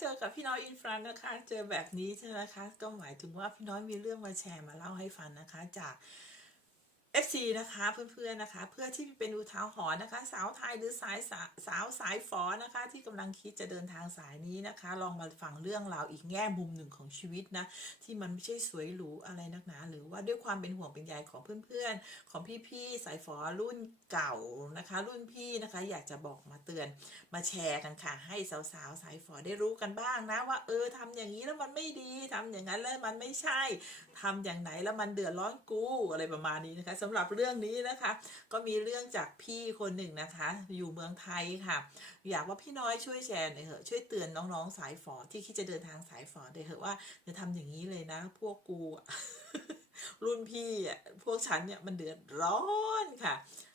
เจอกับพี่น้อยอินฟรานนะคะ เจอแบบนี้ใช่ไหมคะ ก็หมายถึงว่าพี่น้อยมีเรื่องมาแชร์มาเล่าให้ฟังนะคะ จาก FC นะคะเพื่อนๆนะคะ เพื่อที่เป็นอุทาหรณ์นะคะ สาวไทยหรือสายสาสาวสายฝอนะคะ ที่กำลังคิดจะเดินทางสายนี้นะคะ ลองมาฟังเรื่องราวอีกแง่มุมหนึ่งของชีวิตนะ ที่มันไม่ใช่สวยหรูอะไรนักหนา หรือว่าด้วยความเป็นห่วงเป็นใยของเพื่อนๆ ของพี่ๆสายฝอรุ่นเก่านะคะ รุ่นพี่นะคะ อยากจะบอกมาเตือนมาแชร์กันค่ะ ให้สาวๆสายฝอได้รู้กันบ้างนะว่าเออทำอย่างนี้แล้วมันไม่ดีทำอย่างนั้นแล้วมันไม่ใช่ทำอย่างไหนแล้วมันเดือดร้อนกูอะไรประมาณนี้นะคะสำหรับเรื่องนี้นะคะ ก็มีเรื่องจากพี่คนหนึ่งนะคะ อยู่เมืองไทยค่ะ อยากว่าพี่น้อยช่วยแชร์หน่อยเถอะช่วยเตือนน้องๆสายฝอที่คิดจะเดินทางสายฝอหน่อยเถอะว่าจะทำอย่างนี้เลยนะ พวกกูอะรุ่นพี่อะพวกฉันเนี่ยมันเดือดร้อนค่ะ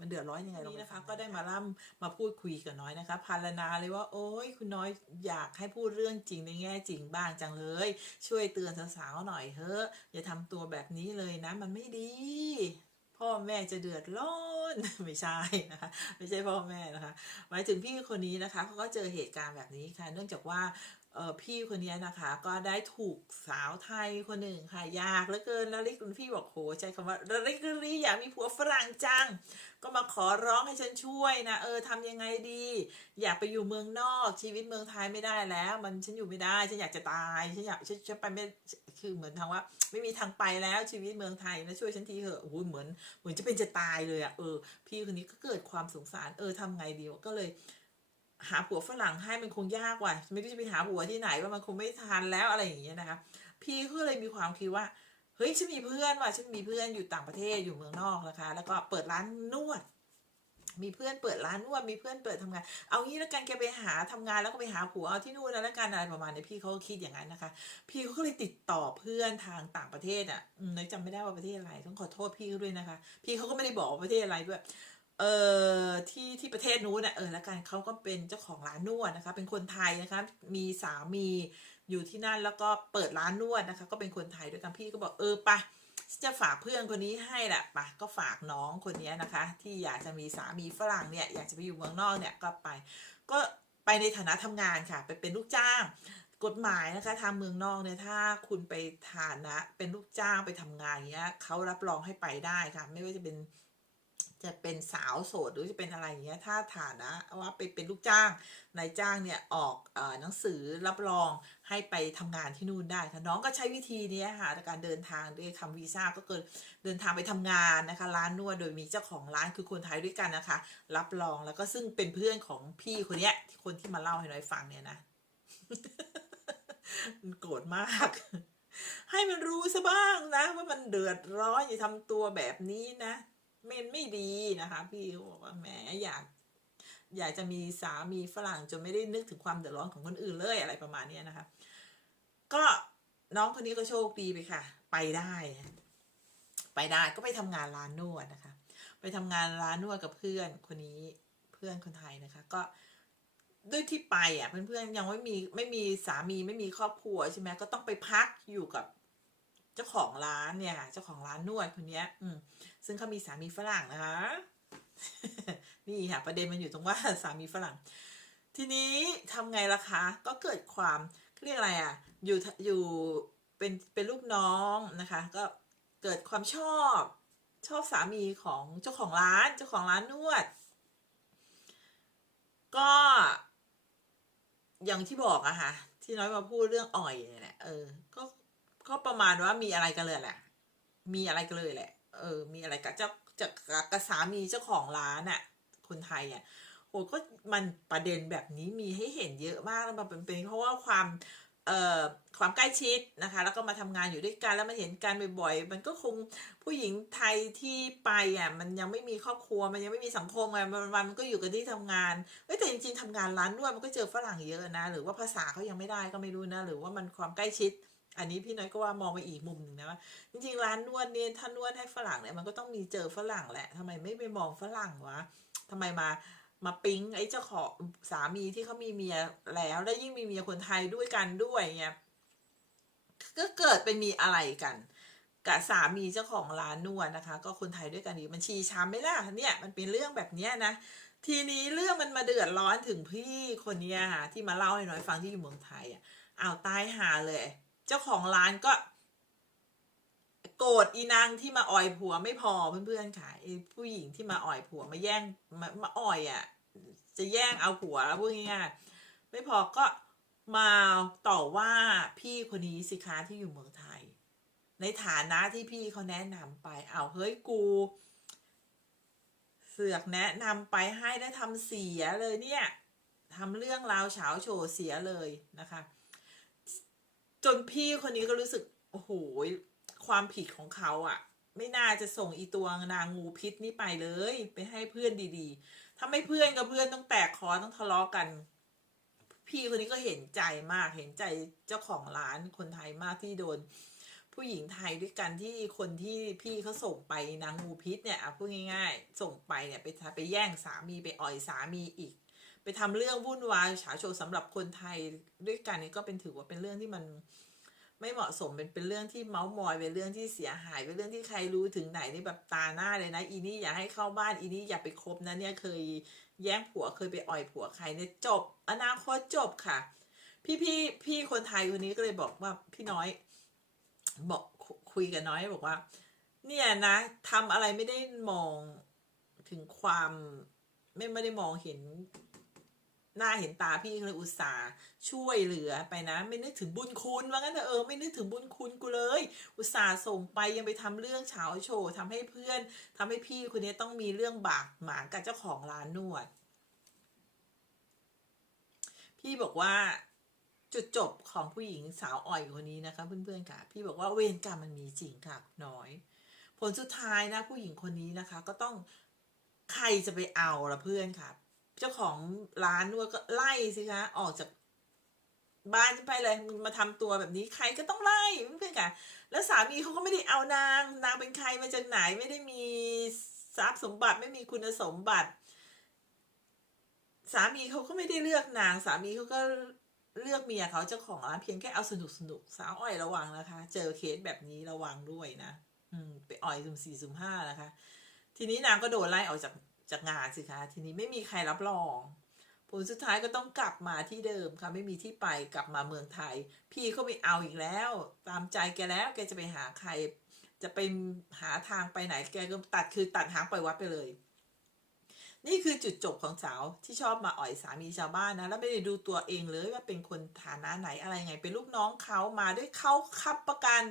มันเดือดร้อนยังไงนี้นะคะ ก็ได้มาล่ำมาพูดคุยกับน้อยนะคะพารณนาเลยว่าโอ้ยคุณน้อยอยากให้พูดเรื่องจริงในแง่จริงบ้างจังเลย ช่วยเตือนสาวๆหน่อยเถอะอย่าทำตัวแบบนี้เลยนะ มันไม่ดี พ่อแม่จะเดือดร้อนไม่ใช่นะคะไม่ใช่พ่อแม่นะคะ หมายถึงพี่คนนี้นะคะเขาก็เจอเหตุการณ์แบบนี้ค่ะ เนื่องจากว่า เออพี่คนนี้นะคะ ก็ได้ถูกสาวไทยคนหนึ่งค่ะยากเหลือเกินแล้วลิกคุณพี่บอกโหใช้คำว่าลิกระลีอยากมีผัวฝรั่งจัง ก็มาขอร้องให้ฉันช่วยนะเออทำยังไงดี อยากไปอยู่เมืองนอกชีวิตเมืองไทยไม่ได้แล้ว มันฉันอยู่ไม่ได้ฉันอยากจะตายฉันอยากฉันฉันไปไม่คือเหมือนทางว่า ไม่มีทางไปแล้วชีวิตเมืองไทยนะช่วยฉันทีเถอะโอ้โหเหมือนเหมือนจะเป็นจะตายเลยอะเออ พี่คนนี้ก็เกิดความสงสารเออทำไงดีก็เลย หาผัวฝรั่งให้มันคงยากว่ะไม่รู้จะไปหาผัวที่ไหนว่ามันคงไม่ทันแล้วอะไรอย่างเงี้ยนะคะพี่ก็เลยมีความคิดว่าเฮ้ยฉันมีเพื่อนว่ะฉันมีเพื่อนอยู่ต่างประเทศอยู่เมืองนอกนะคะ แล้วก็เปิดร้านนวด มีเพื่อนเปิดร้านนวดมีเพื่อนเปิดทำงาน เอางี้แล้วกันแกไปหาทำงานแล้วก็ไปหาผัวเอาที่นู่นแล้วกันอะไรประมาณนี้พี่เขาก็คิดอย่างนั้นนะคะ พี่เขาก็เลยติดต่อเพื่อนทางต่างประเทศอะนึกจำไม่ได้ว่าประเทศอะไรต้องขอโทษพี่เขาด้วยนะคะ พี่เขาก็ไม่ได้บอกว่าประเทศอะไรด้วย เออที่ที่ประเทศนู้นนะเออแล้วกันเขาก็เป็นเจ้าของร้านนวดนะคะ เป็นคนไทยนะคะ มีสามีอยู่ที่นั่นแล้วก็เปิดร้านนวดนะคะ ก็เป็นคนไทยด้วยกันพี่ก็บอกเออปะจะฝากเพื่อนคนนี้ให้แหละปะก็ฝากน้องคนนี้นะคะ ที่อยากจะมีสามีฝรั่งเนี่ยอยากจะไปอยู่เมืองนอกเนี่ยก็ไป ก็ไปในฐานะทำงานค่ะ ไปเป็นลูกจ้างกฎหมายนะคะทางเมืองนอกเนี่ยถ้าคุณไปฐานะเป็นลูกจ้างไปทำงานเงี้ยเขารับรองให้ไปได้ค่ะ ไม่ว่าจะเป็น จะเป็นสาวโสดหรือจะเป็นอะไรอย่างเงี้ยถ้าฐานะว่าไปเป็นลูกจ้างนายจ้างเนี่ยออกอหนังสือรับรองให้ไปทำงานที่นู่นได้ค่ะน้องก็ใช้วิธีนี้ค่ะในการเดินทางด้วยคำวีซ่าก็เกิดเดินทางไปทำงานนะคะร้านนวดโดยมีเจ้าของร้านคือคนไทยด้วยกันนะคะ รับรองแล้วก็ซึ่งเป็นเพื่อนของพี่คนเนี้ยที่คนที่มาเล่าให้น้อยฟังเนี่ยนะโกรธมากให้มันรู้ซะบ้างนะ ว่ามันเดือดร้อนอย่าทำตัวแบบนี้นะ ไม่ไม่ดีนะคะ พี่เขาบอกว่าแหมอยาก อยากจะมีสามีฝรั่งจนไม่ได้นึกถึงความเดือดร้อนของคนอื่นเลยอะไรประมาณเนี้ยนะคะ ก็น้องคนนี้ก็โชคดีไปค่ะ ไปได้นะไปได้ก็ไปทำงานร้านนวดนะคะ ไปทำงานร้านนวดกับเพื่อนคนนี้เพื่อนคนไทยนะคะ ก็ด้วยที่ไปอะเพื่อนๆยังไม่มีไม่มีสามีไม่มีครอบครัวใช่ไหมก็ต้องไปพักอยู่กับ เจ้าของร้านเนี่ยเจ้าของร้านนวดคนเนี้ย อืม ซึ่งเขามีสามีฝรั่งนะคะ นี่ค่ะประเด็นมันอยู่ตรงว่าสามีฝรั่ง ทีนี้ทำไงล่ะคะ ก็เกิดความเรียกอะไรอะ อยู่อยู่เป็นเป็นลูกน้องนะคะ ก็เกิดความชอบชอบสามีของเจ้าของร้านเจ้าของร้านนวด ก็อย่างที่บอกอะค่ะที่น้อยมาพูดเรื่องอ่อยเนี่ยแหละเออ ก็ ก็ประมาณว่ามีอะไรกันเลยแหละ มีอะไรกันเลยแหละ เออ มีอะไรกับเจ้าจากกับสามีเจ้าของร้านอะคนไทยอะโหก็มันประเด็นแบบนี้มีให้เห็นเยอะมากแล้วมันเป็นเพราะว่าความเอ่อความใกล้ชิดนะคะ แล้วก็มาทำงานอยู่ด้วยกันแล้วมาเห็นกันบ่อยๆมันก็คงผู้หญิงไทยที่ไปอะมันยังไม่มีครอบครัวมันยังไม่มีสังคมไงมันวันๆมันก็อยู่กันที่ทำงานเอ้แต่จริงๆทำงานร้านนวดมันก็เจอฝรั่งเยอะนะ หรือว่าภาษาเขายังไม่ได้ก็ไม่รู้นะ หรือว่ามันความใกล้ชิด อันนี้พี่น้อยก็ว่ามองไปอีกมุมหนึ่งนะว่าจริงๆร้านนวดเนี่ยถ้านวดให้ฝรั่งเนี่ยมันก็ต้องมีเจอฝรั่งแหละทำไมไม่ไปมองฝรั่งวะทำไมมามาปิ๊งไอ้เจ้าของสามีที่เขามีเมียแล้วแล้วยิ่งมีเมียคนไทยด้วยกันด้วยเงี้ยก็เกิดไปมีอะไรกันกับสามีเจ้าของร้านนวดนะคะ ก็คนไทยด้วยกันดีมันชีช้ำไหมล่ะเนี่ยมันเป็นเรื่องแบบเนี้ยนะทีนี้เรื่องมันมาเดือดร้อนถึงพี่คนเนี้ยค่ะที่มาเล่าให้น้อยฟังที่อยู่เมืองไทยอะอ้าวตายหาเลย เจ้าของร้านก็ โกรธอีนางที่มาอ่อยผัวไม่พอเพื่อนๆค่ะผู้หญิงที่มาอ่อยผัวมาแย่งมามาอ่อยอะ จะแย่งเอาผัวแล้วพูดง่ายๆไม่พอก็มาต่อว่าพี่คนนี้สิคะที่อยู่เมืองไทย ในฐานะที่พี่เขาแนะนำไปเอาเฮ้ยกู เสือกแนะนำไปให้ได้ทำเสียเลยเนี่ยทำเรื่องราวเฉาโฉเสียเลยนะคะ จนพี่คนนี้ก็รู้สึก โอ้โห ความผิดของเขาอะ่ะ ไม่น่าจะส่งอีตัวนางงูพิษนี่ไปเลย ไปให้เพื่อนดีๆ ถ้าไม่เพื่อนกับเพื่อนต้องแตกคอต้องทะเลาะกัน พี่คนนี้ก็เห็นใจมาก เห็นใจเจ้าของร้านคนไทยมากที่โดน ผู้หญิงไทยด้วยกันที่คนที่พี่เขาส่งไปนางงูพิษเนี่ยพูดง่าย ๆ ส่งไปเนี่ยไปไปแย่งสามีไปอ่อยสามีอีก ไปทำเรื่องวุ่นวายฉาโชว์สำหรับคนไทยด้วยกันนี่ก็เป็นถือว่าเป็นเรื่องที่มันไม่เหมาะสมเป็นเป็นเรื่องที่เมาส์มอยเป็นเรื่องที่เสียหายเป็นเรื่องที่ใครรู้ถึงไหนนี่แบบตาหน้าเลยนะ อีนี่อย่าให้เข้าบ้านอีนี่อย่าไปคบนะเนี่ยเคยแย่งผัวเคยไปอ่อยผัวใครเนี่ยจบ อนาคตจบค่ะ พี่พี่พี่คนไทยคนนี้ก็เลยบอกว่าพี่น้อย บอกคุคุยกับน้อยบอกว่า เนี่ยนะทำอะไรไม่ได้มองถึงความ ไม่ไม่ได้มองเห็น หน้าเห็นตาพี่เลยอุตส่าห์ช่วยเหลือไปนะ ไม่นึกถึงบุญคุณว่างั้นเถอะเออไม่นึกถึงบุญคุณกูเลย อุตส่าห์ส่งไปยังไปทำเรื่องเฉาโชว์ทำให้เพื่อนทำให้พี่คนนี้ต้องมีเรื่องบากหมางกับเจ้าของร้านนวด พี่บอกว่าจุดจบของผู้หญิงสาวอ่อยคนนี้นะคะ เพื่อนๆค่ะ พี่บอกว่าเวรกรรมมันมีจริงค่ะน้อย ผลสุดท้ายนะ ผู้หญิงคนนี้นะคะ ก็ต้องใครจะไปเอาละเพื่อนค่ะ เจ้าของร้านนวดก็ไล่สิคะออกจากบ้านไปเลยมึงมาทำตัวแบบนี้ใครก็ต้องไล่เพื่อนๆค่ะแล้วสามีเขาก็ไม่ได้เอานาง นางเป็นใครมาจากไหนไม่ได้มีทรัพย์สมบัติไม่มีคุณสมบัติ สามีเขาก็ไม่ได้เลือกนาง สามีเขาก็เลือกเมียเขาเจ้าของร้านเพียงแค่เอาสนุกสนุกสาวอ้อยระวังนะคะ เจอเคสแบบนี้ระวังด้วยนะ อืมไปอ่อยสุ่มสี่สุ่มห้านะคะ ทีนี้นางก็โดนไล่ออกจาก จากงานสิคะทีนี้ไม่มีใครรับรอง ผลสุดท้ายก็ต้องกลับมาที่เดิมค่ะไม่มีที่ไปกลับมาเมืองไทย พี่เขาไม่เอาอีกแล้ว ตามใจแกแล้วแกจะไปหาใคร จะไปหาทางไปไหนแกก็ตัดคือตัดหางปล่อยวัดไปเลย นี่คือจุดจบของสาวที่ชอบมาอ่อยสามีชาวบ้านนะแล้วไม่ได้ดูตัวเองเลยว่าเป็นคนฐานะไหนอะไรไงเป็นลูกน้องเขามาด้วยเขาคับประกัน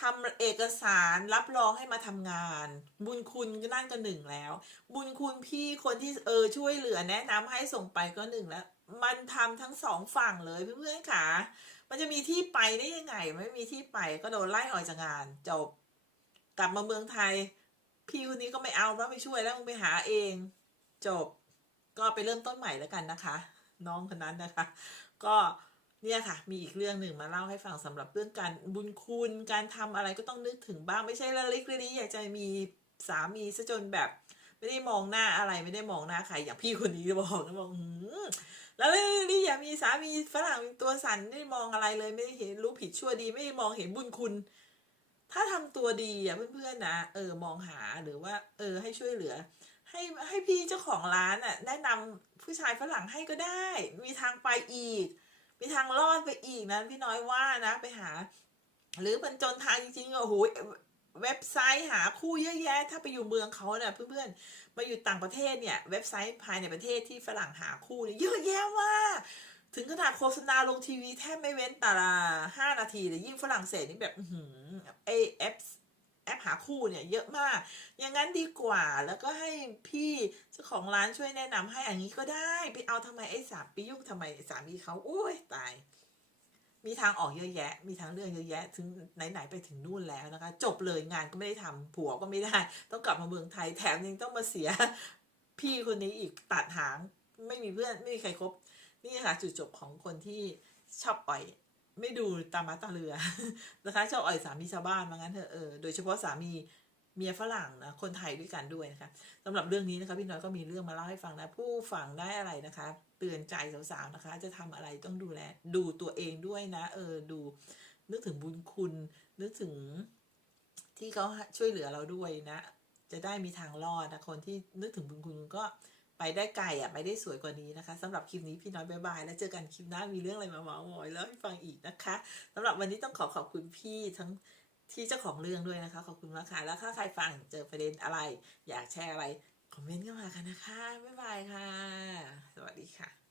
ทำเอกสารรับรองให้มาทำงาน บุญคุณก็นั่นก็หนึ่งแล้ว บุญคุณพี่คนที่เออช่วยเหลือแนะนำให้ส่งไปก็หนึ่งแล้ว มันทำทั้งสองฝั่งเลยเพื่อนๆค่ะ มันจะมีที่ไปได้ยังไง ไม่มีที่ไปก็โดนไล่ออกจากงานจบ กลับมาเมืองไทย พี่คนนี้ก็ไม่เอาแล้วไม่ช่วยแล้วมึงไปหาเอง จบ ก็ไปเริ่มต้นใหม่แล้วกันนะคะ น้องคนนั้นนะคะ ก็ เนี่ยค่ะ มีอีกเรื่องหนึ่งมาเล่าให้ฟังสำหรับเรื่องการบุญคุณการทำอะไรก็ต้องนึกถึงบ้างไม่ใช่ละลิกละนี้อยากจะมีสามีซะจนแบบ ไม่ได้มองหน้าอะไรไม่ได้มองหน้าใครอย่างพี่คนนี้บอกนะบอกแล้วนี่อย่ามีสามีฝรั่งตัวสันไม่ได้มองอะไรเลย ไม่ได้เห็นรู้ผิดชั่วดีไม่ได้มองเห็นบุญคุณ ถ้าทำตัวดีอะเพื่อนๆนะเออมองหาหรือว่า เออให้ช่วยเหลือ ให้ให้พี่เจ้าของร้านอะ แนะนำผู้ชายฝรั่งให้ก็ได้ มีทางไปอีก มีทางรอดไปอีกนะพี่น้อยว่านะไปหา หรือมันจนทางจริงๆโอ้โหเว็บไซต์หาคู่เยอะแยะ ถ้าไปอยู่เมืองเขาเนี่ยเพื่อนๆมาอยู่ต่างประเทศเนี่ย เว็บไซต์ภายในประเทศที่ฝรั่งหาคู่เนี่ยเยอะแยะว่ากถึงขนาดโฆษณาลงทีวีแทบไม่เว้นแต่ละห้านาทีเลยยิ่งฝรั่งเศสนี่แบบอือหือไอ แอปหาคู่เนี่ยเยอะมาก อย่างนั้นดีกว่าแล้วก็ให้พี่เจ้าของร้านช่วยแนะนำให้อย่างนี้ก็ได้ไปเอาทำไมไอ้สามปียุ่งทำไมสามีเขาโอ้ยตาย มีทางออกเยอะแยะ มีทางเลือกเยอะแยะ ถึงไหนๆไปถึงนู่นแล้วนะคะ จบเลยงานก็ไม่ได้ทำผัวก็ไม่ได้ ต้องกลับมาเมืองไทยแถมยังต้องมาเสีย พี่คนนี้อีกตัดหาง ไม่มีเพื่อนไม่มีใครครบนี่ค่ะจุดจบของคนที่ชอบอ่อย ไม่ดูตามาตาเรือนะคะชอบอ่อยสามีชาวบ้านมางั้นเถอะเออโดยเฉพาะสามีเมียฝรั่งนะคนไทยด้วยกันด้วยนะคะสำหรับเรื่องนี้นะคะพี่น้อยก็มีเรื่องมาเล่าให้ฟังนะ ผู้ฟังได้อะไรนะคะ เตือนใจสาวๆนะคะ จะทำอะไรต้องดูแลดูตัวเองด้วยนะ เออดู นึกถึงบุญคุณ นึกถึงที่เขาช่วยเหลือเราด้วยนะ จะได้มีทางรอดนะคนที่นึกถึงบุญคุณก็ ไปได้ไกลอะไปได้สวยกว่านี้นะคะสำหรับคลิปนี้พี่น้อยบายบายแล้วเจอกันคลิปหน้ามีเรื่องอะไรมาเมาส์มอยแล้วให้ฟังอีกนะคะสำหรับวันนี้ต้องขอขอบคุณพี่ทั้งที่เจ้าของเรื่องด้วยนะคะ ขอบคุณมากค่ะแล้วถ้าใครฟังเจอประเด็นอะไร อยากแชร์อะไรคอมเมนต์เข้ามากันนะคะบ๊ายบายค่ะ สวัสดีค่ะ